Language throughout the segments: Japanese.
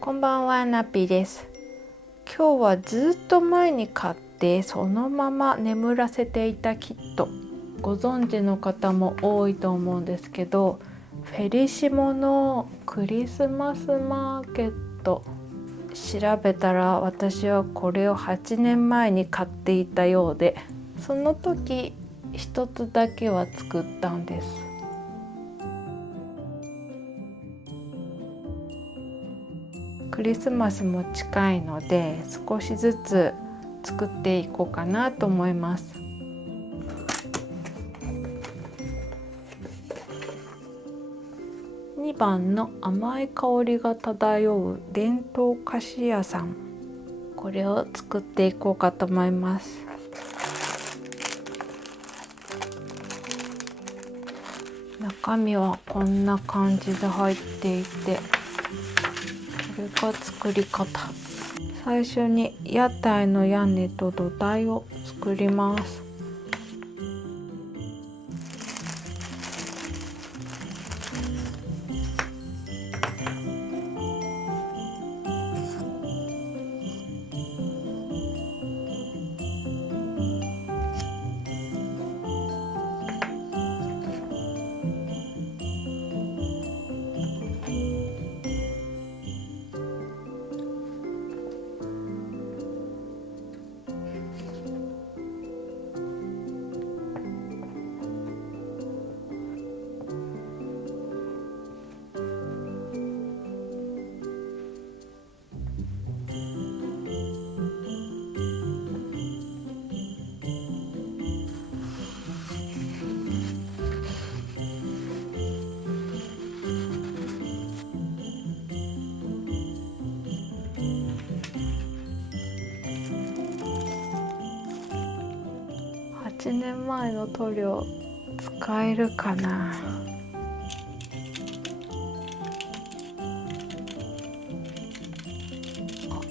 こんばんは、ナピです。今日はずっと前に買ってそのまま眠らせていたキット、ご存知の方も多いと思うんですけど、フェリシモのクリスマスマーケット、調べたら私はこれを8年前に買っていたようで、その時一つだけは作ったんです。クリスマスも近いので少しずつ作っていこうかなと思います。2番の甘い香りが漂う伝統菓子屋さん、これを作っていこうかと思います。中身はこんな感じで入っていて、これが作り方。最初に屋台の屋根と土台を作ります。8年前の塗料使えるかな。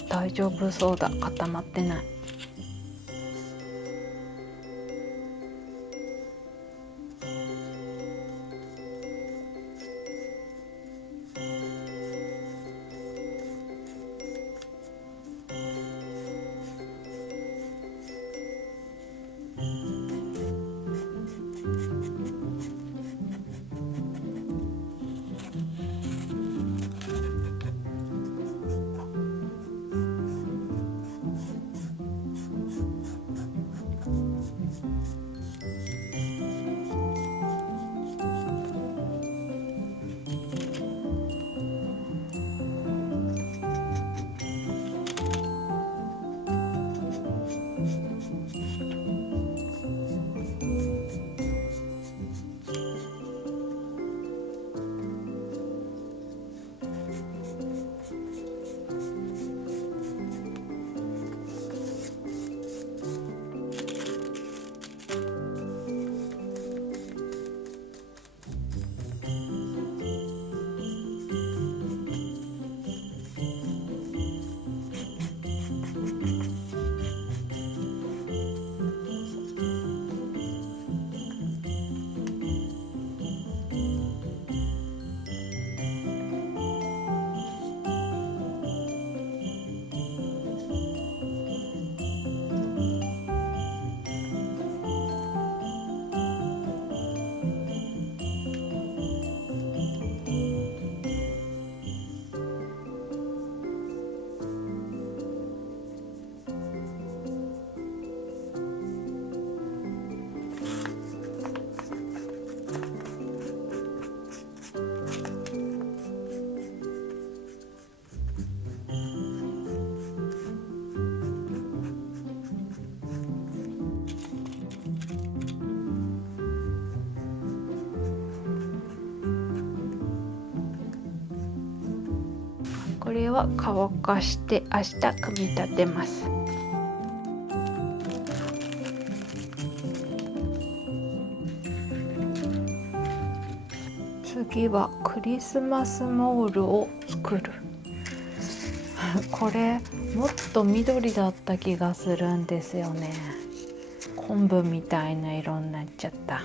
大丈夫そうだ、固まってない。これは乾かして明日組み立てます。次はクリスマスモールを作る。これもっと緑だった気がするんですよね。昆布みたいな色になっちゃった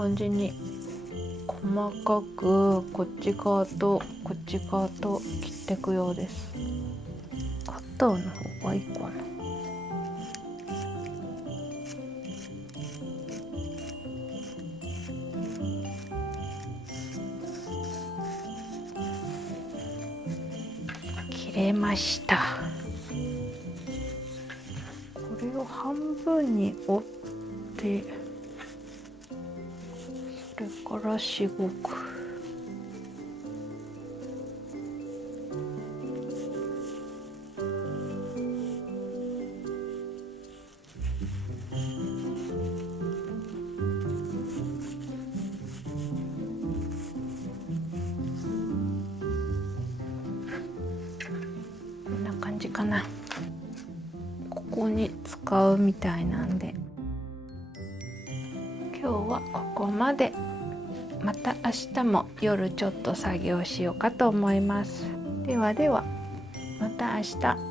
感じに細かくこっち側とこっち側と切っていくようです。カッターの方がいいかな。切れました。これを半分に折ってそれからしごく。こんな感じかな。ここに使うみたいなんで今日はここまで。また明日も夜ちょっと作業しようかと思います。ではではまた明日。